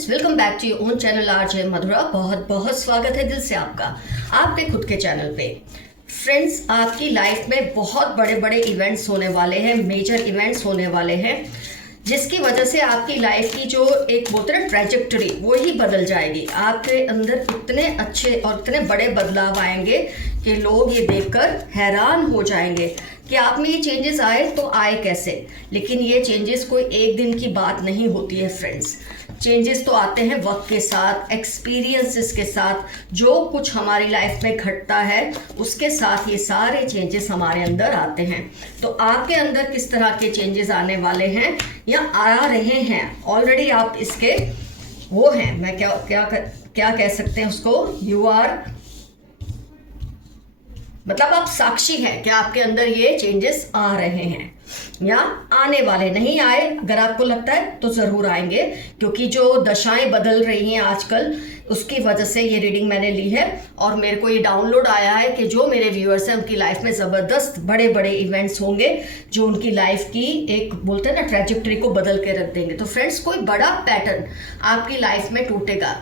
Friends, welcome back to your own channel RJ Madhura. बहुत बहुत स्वागत है दिल से आपका आपके खुद के चैनल पे। फ्रेंड्स, आपकी लाइफ में बहुत बड़े बड़े इवेंट्स होने वाले हैं, मेजर इवेंट्स होने वाले हैं, जिसकी वजह से आपकी लाइफ की जो एक बोलते हैं ट्रैजेक्टरी वो ही बदल जाएगी। आपके अंदर इतने अच्छे और इतने बड़े बदलाव आएंगे कि लोग ये देखकर हैरान हो जाएंगे कि आप में ये चेंजेस आए तो आए कैसे। लेकिन ये चेंजेस कोई एक दिन की बात नहीं होती है फ्रेंड्स। चेंजेस तो आते हैं वक्त के साथ, एक्सपीरियंसेस के साथ, जो कुछ हमारी लाइफ में घटता है उसके साथ ये सारे चेंजेस हमारे अंदर आते हैं। तो आपके अंदर किस तरह के चेंजेस आने वाले हैं या आ रहे हैं, ऑलरेडी आप इसके वो हैं, मैं क्या कह सकते हैं उसको, यू आर, मतलब आप साक्षी हैं कि आपके अंदर ये चेंजेस आ रहे हैं या आने वाले। नहीं आए अगर आपको लगता है तो जरूर आएंगे, क्योंकि जो दशाएं बदल रही हैं आजकल उसकी वजह से ये रीडिंग मैंने ली है और मेरे को ये डाउनलोड आया है कि जो मेरे व्यूअर्स हैं उनकी लाइफ में ज़बरदस्त बड़े बड़े इवेंट्स होंगे जो उनकी लाइफ की एक बोलते हैं ना ट्रैजेक्टरी को बदल के रख देंगे। तो फ्रेंड्स, कोई बड़ा पैटर्न आपकी लाइफ में टूटेगा।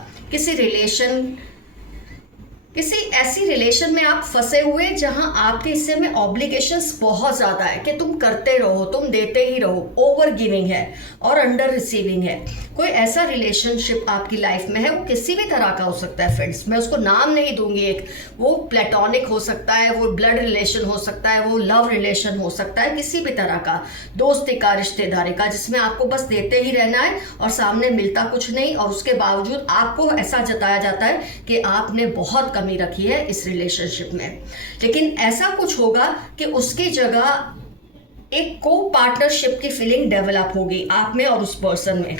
किसी ऐसी रिलेशन में आप फंसे हुए जहां आपके हिस्से में ऑब्लिगेशंस बहुत ज़्यादा है कि तुम करते रहो, तुम देते ही रहो, ओवर गिविंग है और अंडर रिसीविंग है। कोई ऐसा रिलेशनशिप आपकी लाइफ में है, वो किसी भी तरह का हो सकता है फ्रेंड्स, मैं उसको नाम नहीं दूंगी। एक वो प्लेटोनिक हो सकता है, वो ब्लड रिलेशन हो सकता है, वो लव रिलेशन हो सकता है, किसी भी तरह का दोस्ती का, रिश्तेदारी का, जिसमें आपको बस देते ही रहना है और सामने मिलता कुछ नहीं, और उसके बावजूद आपको ऐसा जताया जाता है कि आपने बहुत कमी रखी है इस रिलेशनशिप में। लेकिन ऐसा कुछ होगा कि उसकी जगह एक को पार्टनरशिप की फीलिंग डेवलप होगी आप में और उस पर्सन में।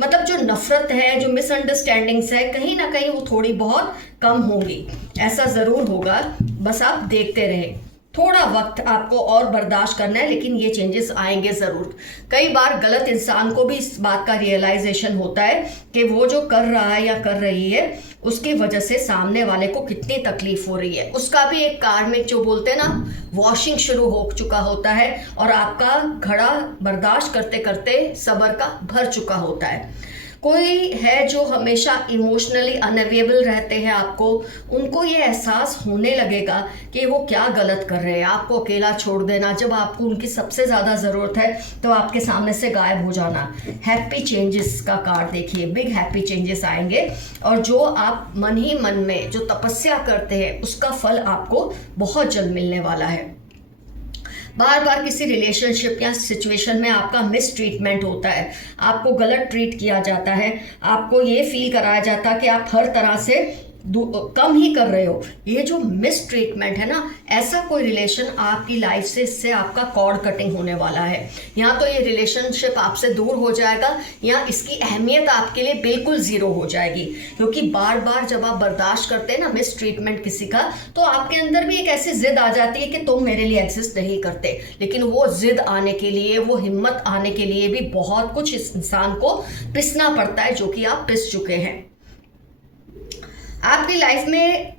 मतलब जो नफरत है, जो मिसअंडरस्टैंडिंग्स है, कहीं ना कहीं वो थोड़ी बहुत कम होंगी। ऐसा जरूर होगा, बस आप देखते रहे। थोड़ा वक्त आपको और बर्दाश्त करना है, लेकिन ये चेंजेस आएंगे ज़रूर। कई बार गलत इंसान को भी इस बात का रियलाइजेशन होता है कि वो जो कर रहा है या कर रही है उसकी वजह से सामने वाले को कितनी तकलीफ हो रही है। उसका भी एक कार्मिक जो बोलते हैं ना वॉशिंग शुरू हो चुका होता है और आपका घड़ा बर्दाश्त करते करते सब्र का भर चुका होता है। कोई है जो हमेशा इमोशनली अनअवेलेबल रहते हैं आपको, उनको ये एहसास होने लगेगा कि वो क्या गलत कर रहे हैं। आपको अकेला छोड़ देना, जब आपको उनकी सबसे ज़्यादा ज़रूरत है तो आपके सामने से गायब हो जाना। हैप्पी चेंजेस का कार्ड देखिए, बिग हैप्पी चेंजेस आएंगे और जो आप मन ही मन में जो तपस्या करते हैं उसका फल आपको बहुत जल्द मिलने वाला है। बार बार किसी रिलेशनशिप या सिचुएशन में आपका मिस ट्रीटमेंट होता है, आपको गलत ट्रीट किया जाता है, आपको ये फील कराया जाता है कि आप हर तरह से कम ही कर रहे हो। ये जो मिस ट्रीटमेंट है ना, ऐसा कोई रिलेशन आपकी लाइफ से, इससे आपका कॉर्ड कटिंग होने वाला है। या तो ये रिलेशनशिप आपसे दूर हो जाएगा या इसकी अहमियत आपके लिए बिल्कुल ज़ीरो हो जाएगी, क्योंकि बार बार जब आप बर्दाश्त करते हैं ना मिस ट्रीटमेंट किसी का, तो आपके अंदर भी एक ऐसी जिद आ जाती है कि तुम मेरे लिए एग्जिस्ट नहीं करते। लेकिन वो जिद आने के लिए, वो हिम्मत आने के लिए भी बहुत कुछ इस इंसान को पिसना पड़ता है, जो कि आप पिस चुके हैं। आपकी लाइफ में,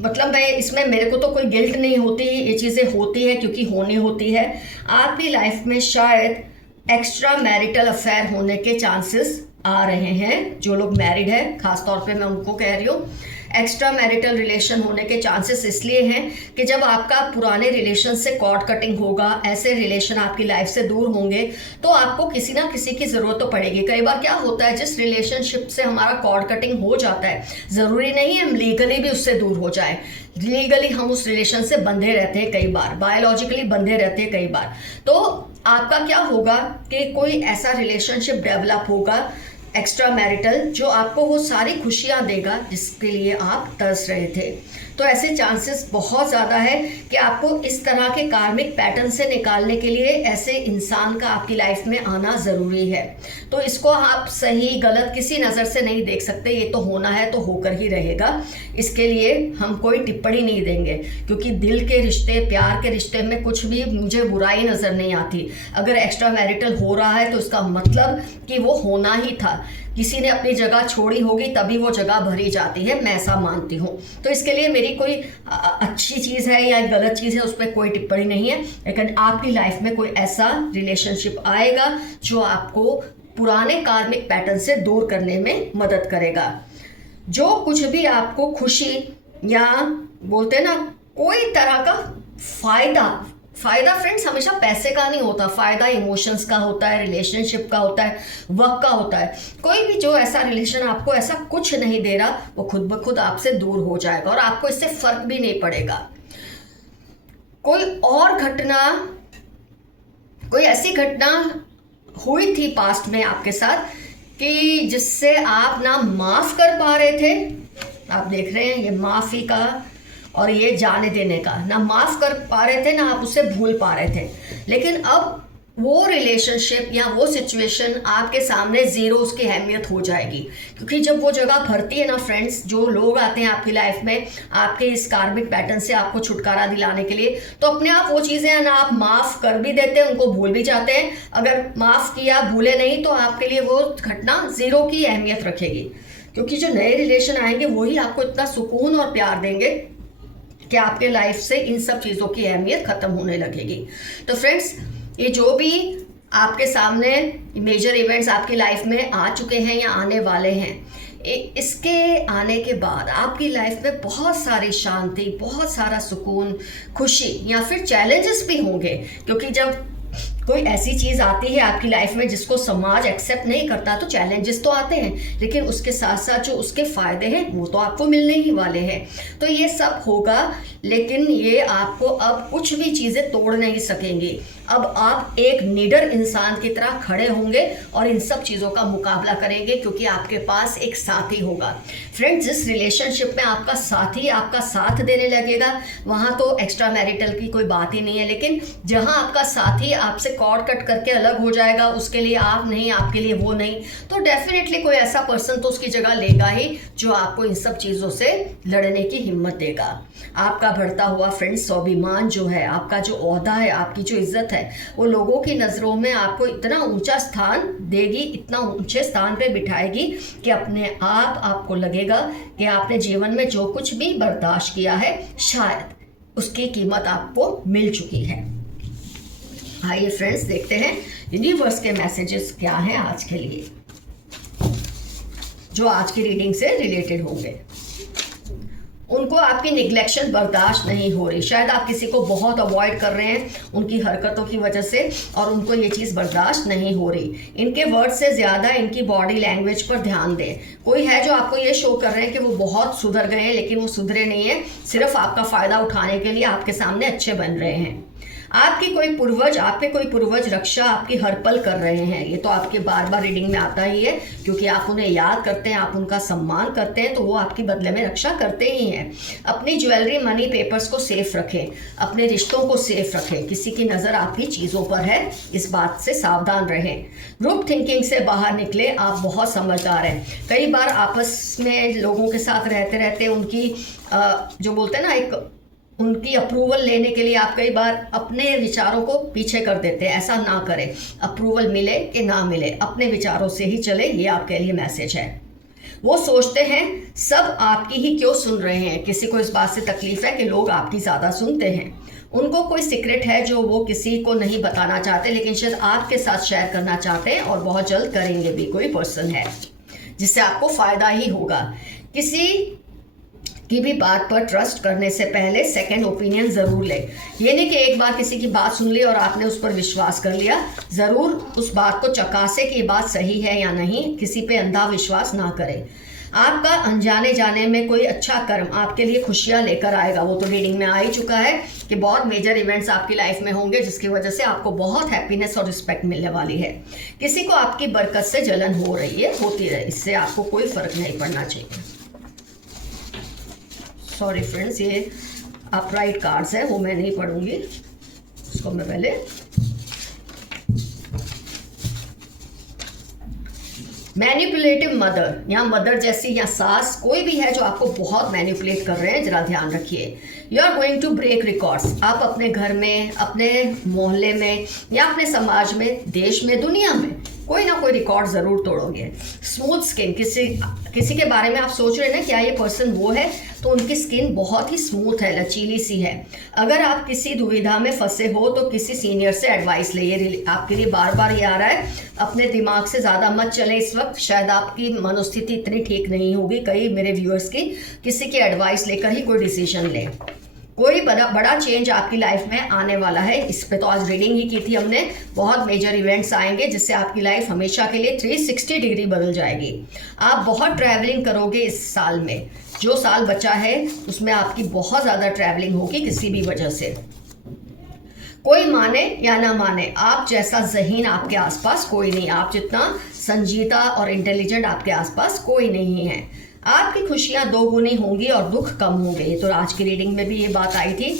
मतलब मैं इसमें, मेरे को तो कोई गिल्ट नहीं होती, ये चीज़ें होती है क्योंकि होनी होती है। आपकी लाइफ में शायद एक्स्ट्रा मैरिटल अफेयर होने के चांसेस आ रहे हैं। जो लोग मैरिड हैं, खासतौर पे मैं उनको कह रही हूँ, एक्स्ट्रा मैरिटल रिलेशन होने के चांसेस इसलिए हैं कि जब आपका पुराने रिलेशन से कॉर्ड कटिंग होगा, ऐसे रिलेशन आपकी लाइफ से दूर होंगे, तो आपको किसी ना किसी की ज़रूरत तो पड़ेगी। कई बार क्या होता है, जिस रिलेशनशिप से हमारा कॉर्ड कटिंग हो जाता है, ज़रूरी नहीं है हम लीगली भी उससे दूर हो जाए। लीगली हम उस रिलेशन से बंधे रहते हैं, कई बार बायोलॉजिकली बंधे रहते हैं कई बार। तो आपका क्या होगा कि कोई ऐसा रिलेशनशिप डेवलप होगा एक्स्ट्रा मैरिटल, जो आपको वो सारी खुशियाँ देगा जिसके लिए आप तरस रहे थे। तो ऐसे चांसेस बहुत ज़्यादा है कि आपको इस तरह के कार्मिक पैटर्न से निकालने के लिए ऐसे इंसान का आपकी लाइफ में आना ज़रूरी है। तो इसको आप सही गलत किसी नज़र से नहीं देख सकते, ये तो होना है तो होकर ही रहेगा। इसके लिए हम कोई टिप्पणी नहीं देंगे, क्योंकि दिल के रिश्ते, प्यार के रिश्ते में कुछ भी मुझे बुराई नज़र नहीं आती। अगर एक्स्ट्रा मैरिटल हो रहा है तो इसका मतलब कि वो होना ही था। किसी ने अपनी जगह छोड़ी होगी तभी वो जगह भरी जाती है, मैं ऐसा मानती हूँ। तो इसके लिए मेरी कोई अच्छी चीज़ है या गलत चीज़ है उस पर कोई टिप्पणी नहीं है। लेकिन आपकी लाइफ में कोई ऐसा रिलेशनशिप आएगा जो आपको पुराने कार्मिक पैटर्न से दूर करने में मदद करेगा। जो कुछ भी आपको खुशी या बोलते हैं ना कोई तरह का फायदा फ्रेंड्स हमेशा पैसे का नहीं होता, फायदा इमोशंस का होता है, रिलेशनशिप का होता है, वर्क का होता है। कोई भी जो ऐसा रिलेशन आपको ऐसा कुछ नहीं दे रहा, वो खुद ब खुद आपसे दूर हो जाएगा और आपको इससे फर्क भी नहीं पड़ेगा। कोई और घटना, कोई ऐसी घटना हुई थी पास्ट में आपके साथ कि जिससे आप ना माफ कर पा रहे थे, आप देख रहे हैं ये माफी का और ये जाने देने का, ना माफ कर पा रहे थे ना आप उसे भूल पा रहे थे, लेकिन अब वो रिलेशनशिप या वो सिचुएशन आपके सामने जीरो उसकी अहमियत हो जाएगी। क्योंकि जब वो जगह भरती है ना फ्रेंड्स, जो लोग आते हैं आपकी लाइफ में आपके इस कार्मिक पैटर्न से आपको छुटकारा दिलाने के लिए, तो अपने आप वो चीज़ें ना आप माफ़ कर भी देते हैं, उनको भूल भी जाते हैं। अगर माफ़ किया भूले नहीं तो आपके लिए वो घटना जीरो की अहमियत रखेगी। क्योंकि जो नए रिलेशन आएंगे वही आपको इतना सुकून और प्यार देंगे कि आपके लाइफ से इन सब चीज़ों की अहमियत ख़त्म होने लगेगी। तो फ्रेंड्स, ये जो भी आपके सामने मेजर इवेंट्स आपकी लाइफ में आ चुके हैं या आने वाले हैं, इसके आने के बाद आपकी लाइफ में बहुत सारी शांति, बहुत सारा सुकून, खुशी या फिर चैलेंजेस भी होंगे। क्योंकि जब कोई ऐसी चीज़ आती है आपकी लाइफ में जिसको समाज एक्सेप्ट नहीं करता तो चैलेंजेस तो आते हैं, लेकिन उसके साथ साथ जो उसके फ़ायदे हैं वो तो आपको मिलने ही वाले हैं। तो ये सब होगा, लेकिन ये आपको अब कुछ भी चीज़ें तोड़ नहीं सकेंगी। अब आप एक निडर इंसान की तरह खड़े होंगे और इन सब चीज़ों का मुकाबला करेंगे, क्योंकि आपके पास एक साथी होगा। फ्रेंड्स, जिस रिलेशनशिप में आपका साथी आपका साथ देने लगेगा वहाँ तो एक्स्ट्रा मैरिटल की कोई बात ही नहीं है, लेकिन जहाँ आपका साथी आपसे कॉर्ड कट करके अलग हो जाएगा, उसके लिए आप नहीं, आपके लिए वो नहीं, तो डेफिनेटली कोई ऐसा पर्सन तो उसकी जगह लेगा ही जो आपको इन सब चीज़ों से लड़ने की हिम्मत देगा। आपका बढ़ता हुआ फ्रेंड्स स्वाभिमान जो है, आपका जो ओहदा है, आपकी जो इज्जत है, वो लोगों की नज़रों में आपको इतना ऊंचा स्थान देगी, इतना ऊंचे स्थान पे बिठाएगी कि अपने आप आपको लगेगा कि आपने जीवन में जो कुछ भी बर्दाश्त किया है शायद उसकी कीमत आपको मिल चुकी है। आइए फ्रेंड्स, देखते हैं यूनिवर्स के मैसेजेस क्या हैं आज के लिए, जो आज की रीडिंग से रिलेटेड होंगे। उनको आपकी निग्लेक्शन बर्दाश्त नहीं हो रही, शायद आप किसी को बहुत अवॉइड कर रहे हैं उनकी हरकतों की वजह से और उनको ये चीज़ बर्दाश्त नहीं हो रही। इनके वर्ड से ज़्यादा इनकी बॉडी लैंग्वेज पर ध्यान दें। कोई है जो आपको ये शो कर रहे हैं कि वो बहुत सुधर गए हैं, लेकिन वो सुधरे नहीं हैं, सिर्फ आपका फ़ायदा उठाने के लिए आपके सामने अच्छे बन रहे हैं। आपके कोई पूर्वज रक्षा आपकी हर पल कर रहे हैं। ये तो आपके बार बार रीडिंग में आता ही है, क्योंकि आप उन्हें याद करते हैं, आप उनका सम्मान करते हैं, तो वो आपकी बदले में रक्षा करते ही हैं। अपनी ज्वेलरी, मनी, पेपर्स को सेफ रखें, अपने रिश्तों को सेफ रखें। किसी की नज़र आपकी चीज़ों पर है, इस बात से सावधान रहें। ग्रुप थिंकिंग से बाहर निकले, आप बहुत समझदार हैं। कई बार आपस में लोगों के साथ रहते रहते उनकी जो बोलते हैं ना उनकी अप्रूवल लेने के लिए आप कई बार अपने विचारों को पीछे कर देते हैं। ऐसा ना करें। अप्रूवल मिले कि ना मिले, अपने विचारों से ही चले, ये आपके लिए मैसेज है। वो सोचते हैं सब आपकी ही क्यों सुन रहे हैं। किसी को इस बात से तकलीफ है कि लोग आपकी ज़्यादा सुनते हैं। उनको कोई सीक्रेट है जो वो किसी को नहीं बताना चाहते, लेकिन शायद आपके साथ शेयर करना चाहते हैं और बहुत जल्द करेंगे भी। कोई पर्सन है जिससे आपको फ़ायदा ही होगा। किसी की भी बात पर ट्रस्ट करने से पहले सेकंड ओपिनियन ज़रूर ले। ये नहीं कि एक बार किसी की बात सुन ली और आपने उस पर विश्वास कर लिया। ज़रूर उस बात को चकासे कि ये बात सही है या नहीं। किसी पे अंधा विश्वास ना करें। आपका अनजाने जाने में कोई अच्छा कर्म आपके लिए खुशियाँ लेकर आएगा। वो तो रीडिंग में आ ही चुका है कि बहुत मेजर इवेंट्स आपकी लाइफ में होंगे जिसकी वजह से आपको बहुत हैप्पीनेस और रिस्पेक्ट मिलने वाली है। किसी को आपकी बरकत से जलन हो रही है, होती रहे, इससे आपको कोई फ़र्क नहीं पड़ना चाहिए। सॉरी फ्रेंड्स, ये अपराइट कार्ड्स है, वो मैं नहीं पढ़ूंगी, उसको मैं पहले मैनिपुलेटिव मदर या मदर जैसी या सास कोई भी है जो आपको बहुत मैनिपुलेट कर रहे हैं, जरा ध्यान रखिए। You are going to break records. आप अपने घर में, अपने मोहल्ले में या अपने समाज में, देश में, दुनिया में कोई ना कोई रिकॉर्ड ज़रूर तोड़ोगे। स्मूथ स्किन, किसी के बारे में आप सोच रहे हैं ना क्या ये पर्सन वो है, तो उनकी स्किन बहुत ही स्मूथ है, लचीली सी है। अगर आप किसी दुविधा में फंसे हो तो किसी सीनियर से एडवाइस लें। आपके लिए बार बार ये आ रहा है, अपने दिमाग से ज़्यादा मत चले इस वक्त, शायद आपकी मनोस्थिति इतनी ठीक नहीं होगी। कई मेरे व्यूअर्स की किसी की एडवाइस लेकर ही कोई डिसीजन लें। कोई बड़ा चेंज आपकी लाइफ में आने वाला है। इस पे तो आज रीडिंग ही की थी हमने। बहुत मेजर इवेंट्स आएंगे जिससे आपकी लाइफ हमेशा के लिए 360 डिग्री बदल जाएगी। आप बहुत ट्रैवलिंग करोगे इस साल में, जो साल बचा है उसमें आपकी बहुत ज़्यादा ट्रैवलिंग होगी किसी भी वजह से। कोई माने या ना माने, आप जैसा ज़हीन आपके आसपास कोई नहीं, आप जितना संजीदा और इंटेलिजेंट आपके आसपास कोई नहीं है। आपकी खुशियां 2 गुनी होंगी और दुख कम होंगे। तो आज की रीडिंग में भी ये बात आई थी।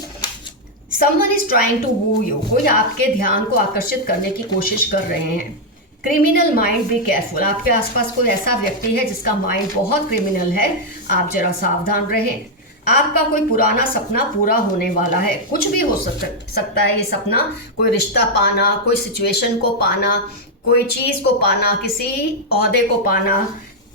Someone is trying to woo you, कोई आपके ध्यान को आकर्षित करने की कोशिश कर रहे हैं। क्रिमिनल माइंड, बी केयरफुल, आपके आसपास कोई ऐसा व्यक्ति है जिसका माइंड बहुत क्रिमिनल है, आप जरा सावधान रहें। आपका कोई पुराना सपना पूरा होने वाला है, कुछ भी हो सकता है ये सपना, कोई रिश्ता पाना, कोई सिचुएशन को पाना, कोई चीज़ को पाना, किसी ओहदे को पाना,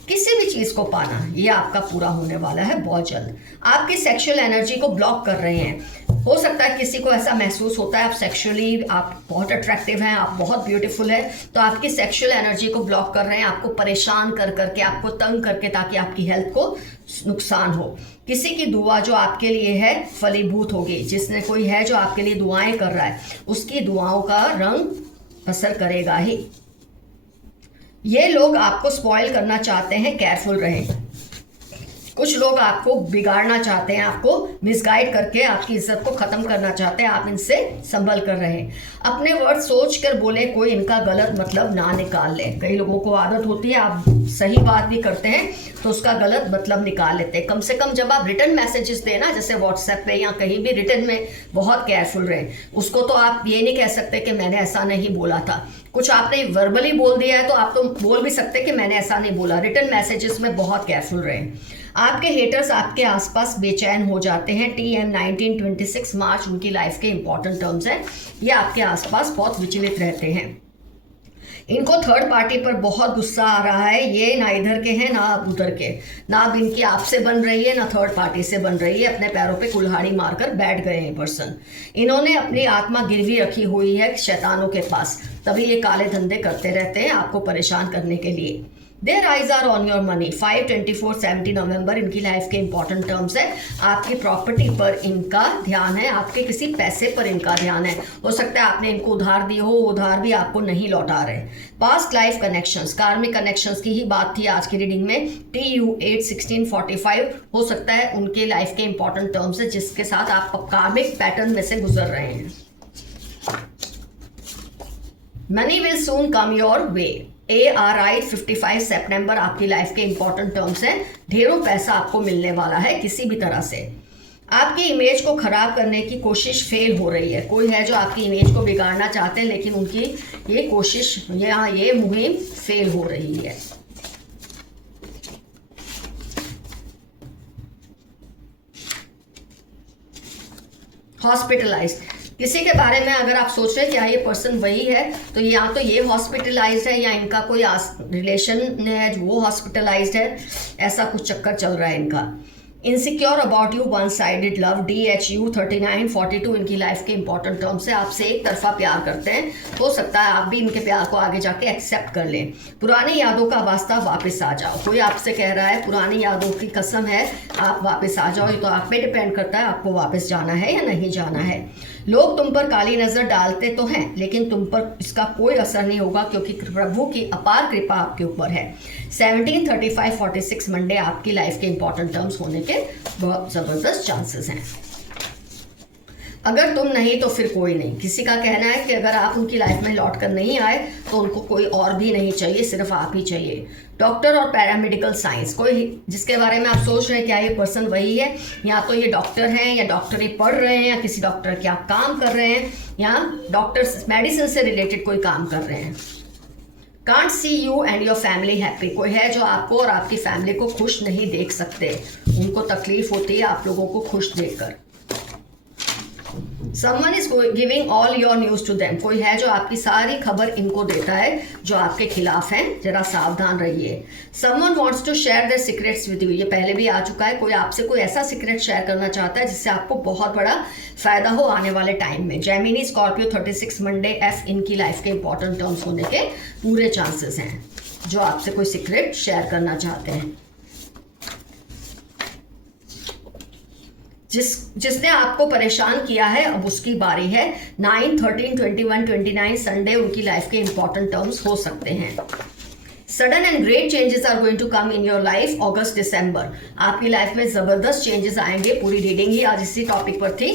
किसी भी चीज़ को पाना, ये आपका पूरा होने वाला है बहुत जल्द। आपकी सेक्सुअल एनर्जी को ब्लॉक कर रहे हैं। हो सकता है किसी को ऐसा महसूस होता है आप सेक्सुअली आप बहुत अट्रैक्टिव हैं, आप बहुत ब्यूटीफुल है, तो आपकी सेक्सुअल एनर्जी को ब्लॉक कर रहे हैं, आपको परेशान कर करके, आपको तंग करके, ताकि आपकी हेल्थ को नुकसान हो। किसी की दुआ जो आपके लिए है फलीभूत होगी। जिसने कोई है जो आपके लिए दुआएं कर रहा है, उसकी दुआओं का रंग असर करेगा ही। ये लोग आपको स्पॉइल करना चाहते हैं, केयरफुल रहें। कुछ लोग आपको बिगाड़ना चाहते हैं, आपको मिसगाइड करके आपकी इज्जत को खत्म करना चाहते हैं, आप इनसे संभल कर रहें। अपने वर्ड सोच कर बोले, कोई इनका गलत मतलब ना निकाल ले। कई लोगों को आदत होती है, आप सही बात भी करते हैं तो उसका गलत मतलब निकाल लेते हैं। कम से कम जब आप रिटर्न मैसेजेस देना, जैसे व्हाट्सएप पे या कहीं भी, रिटर्न में बहुत केयरफुल रहें। उसको तो आप ये नहीं कह सकते कि मैंने ऐसा नहीं बोला था। कुछ आपने वर्बली बोल दिया है तो आप तो बोल भी सकते कि मैंने ऐसा नहीं बोला। रिटर्न मैसेजेस में बहुत केयरफुल रहें। आपके हेटर्स आपके आसपास बेचैन हो जाते हैं। TM 1926 मार्च उनकी लाइफ के इंपॉर्टेंट टर्म्स हैं। ये आपके आसपास बहुत विचलित रहते हैं। इनको थर्ड पार्टी पर बहुत गुस्सा आ रहा है। ये ना इधर के हैं ना उधर के, ना अब इनकी आपसे बन रही है ना थर्ड पार्टी से बन रही है। अपने पैरों पे कुल्हाड़ी मारकर बैठ गए हैं पर्सन। इन्होंने अपनी आत्मा गिरवी रखी हुई है शैतानों के पास, तभी ये काले धंधे करते रहते हैं आपको परेशान करने के लिए। Their eyes are on your money. 5/24/70 नवंबर इनकी लाइफ के इंपॉर्टेंट टर्म्स है। आपकी प्रॉपर्टी पर इनका ध्यान है, आपके किसी पैसे पर इनका ध्यान है। हो सकता है आपने इनको उधार दी हो, उधार भी आपको नहीं लौटा रहे। पास्ट लाइफ कनेक्शंस, कार्मिक कनेक्शंस की ही बात थी आज की रीडिंग में। TU 8/16/45 हो सकता है उनके लाइफ के इंपॉर्टेंट टर्म्स है जिसके साथ आप कार्मिक पैटर्न में से गुजर रहे हैं। Money will soon come your way. ARI 55 सितंबर आपकी लाइफ के इंपॉर्टेंट टर्म्स हैं। ढेरों पैसा आपको मिलने वाला है किसी भी तरह से। आपकी इमेज को खराब करने की कोशिश फेल हो रही है। कोई है जो आपकी इमेज को बिगाड़ना चाहते हैं, लेकिन उनकी ये कोशिश, ये मुहिम फेल हो रही है। हॉस्पिटलाइज्ड, किसी के बारे में अगर आप सोच रहे हैं क्या ये पर्सन वही है, तो या तो ये हॉस्पिटलाइज्ड है या इनका कोई रिलेशन है वो हॉस्पिटलाइज्ड है। ऐसा कुछ चक्कर चल रहा है इनका। Insecure about you, one sided love. DHU 3942 इनकी लाइफ के इंपॉर्टेंट टर्म्स है। आपसे एक तरफा प्यार करते हैं, हो सकता है आप भी इनके प्यार को आगे जाके एक्सेप्ट कर लें। पुरानी यादों का वास्ता, वापस आ जाओ। कोई आपसे कह रहा है पुरानी यादों की कसम है आप वापस आ जाओ। ये तो आप पे डिपेंड करता है आपको वापस जाना है या नहीं जाना है। लोग तुम पर काली नज़र डालते तो हैं, लेकिन तुम पर इसका कोई असर नहीं होगा क्योंकि प्रभु की अपार कृपा आपके ऊपर है। 17/35/46 मंडे आपकी लाइफ के इंपॉर्टेंट टर्म्स होने के बहुत ज़बरदस्त चांसेस हैं। अगर तुम नहीं तो फिर कोई नहीं। किसी का कहना है कि अगर आप उनकी लाइफ में लौट कर नहीं आए तो उनको कोई और भी नहीं चाहिए, सिर्फ आप ही चाहिए। डॉक्टर और पैरामेडिकल साइंस, कोई जिसके बारे में आप सोच रहे हैं क्या ये पर्सन वही है, या तो ये डॉक्टर हैं या डॉक्टरी पढ़ रहे हैं या किसी डॉक्टर के आप काम कर रहे हैं या डॉक्टर मेडिसिन से रिलेटेड कोई काम कर रहे हैं। Can't see you and your family happy, कोई है जो आपको और आपकी फैमिली को खुश नहीं देख सकते। उनको तकलीफ होती है आप लोगों को खुश देखकर। Someone is giving all your news to them. कोई है जो आपकी सारी खबर इनको देता है जो आपके खिलाफ हैं, जरा सावधान रहिए. Someone wants to share their secrets with you. ये पहले भी आ चुका है. कोई आपसे कोई ऐसा सीक्रेट शेयर करना चाहता है जिससे आपको बहुत बड़ा फायदा हो आने वाले टाइम में. जेमिनी, स्कॉर्पियो, 36 मंडे, एफ इनकी लाइफ के इंपॉर्टेंट टर्म्स होने के पूरे चांसेस हैं जो आपसे कोई सीक्रेट शेयर करना चाहते हैं. जिसने आपको परेशान किया है अब उसकी बारी है. 9, 13, 21, 29 संडे उनकी लाइफ के इंपॉर्टेंट टर्म्स हो सकते हैं. Sudden and great changes are going to come in your life. अगस्त दिसंबर आपकी लाइफ में जबरदस्त चेंजेस आएंगे. पूरी रीडिंग ही आज इसी टॉपिक पर थी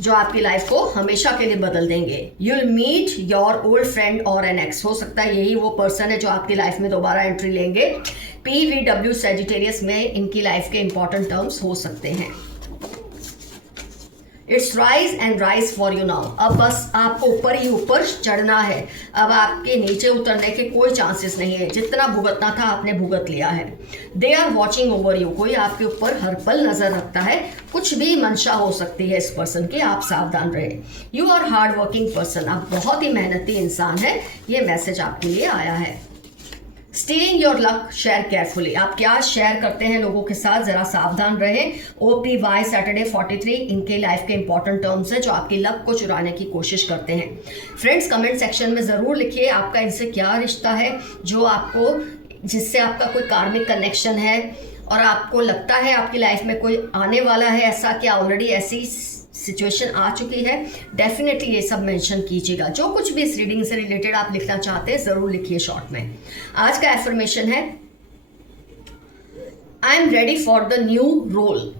जो आपकी लाइफ को हमेशा के लिए बदल देंगे. You will meet your old friend और एन एक्स. हो सकता है यही वो पर्सन है जो आपकी लाइफ में दोबारा एंट्री लेंगे. PVW सेजिटेरियस में इनकी लाइफ के इंपॉर्टेंट टर्म्स हो सकते हैं. It's rise and rise for you now. अब बस आपको ऊपर ही ऊपर चढ़ना है. अब आपके नीचे उतरने के कोई चांसेस नहीं है. जितना भुगतना था आपने भुगत लिया है. They are watching over you. कोई आपके ऊपर हर पल नजर रखता है. कुछ भी मंशा हो सकती है इस पर्सन की, आप सावधान रहे. You are hard working person. आप बहुत ही मेहनती इंसान है. ये मैसेज आपके लिए आया है. Stealing your luck, share carefully. आप क्या शेयर करते हैं लोगों के साथ, जरा सावधान रहें. OPY सैटरडे 43 इनके लाइफ के इंपॉर्टेंट टर्म्स है जो आपकी लक को चुराने की कोशिश करते हैं. फ्रेंड्स, कमेंट सेक्शन में ज़रूर लिखिए आपका इनसे क्या रिश्ता है जो आपको, जिससे आपका कोई कार्मिक कनेक्शन है और आपको लगता है आपकी लाइफ में कोई आने वाला है. ऐसा क्या ऑलरेडी ऐसी सिचुएशन आ चुकी है? डेफिनेटली ये सब मेंशन कीजिएगा. जो कुछ भी इस रीडिंग से रिलेटेड आप लिखना चाहते हैं ज़रूर लिखिए शॉर्ट में. आज का एफर्मेशन है I am ready for the new role.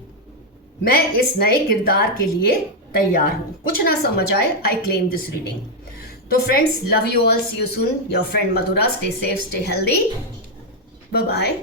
मैं इस नए किरदार के लिए तैयार हूं. कुछ ना समझ आए, आई क्लेम दिस रीडिंग. तो friends, love you all. See you soon. Your friend Madhura. Stay safe, stay healthy. Bye bye.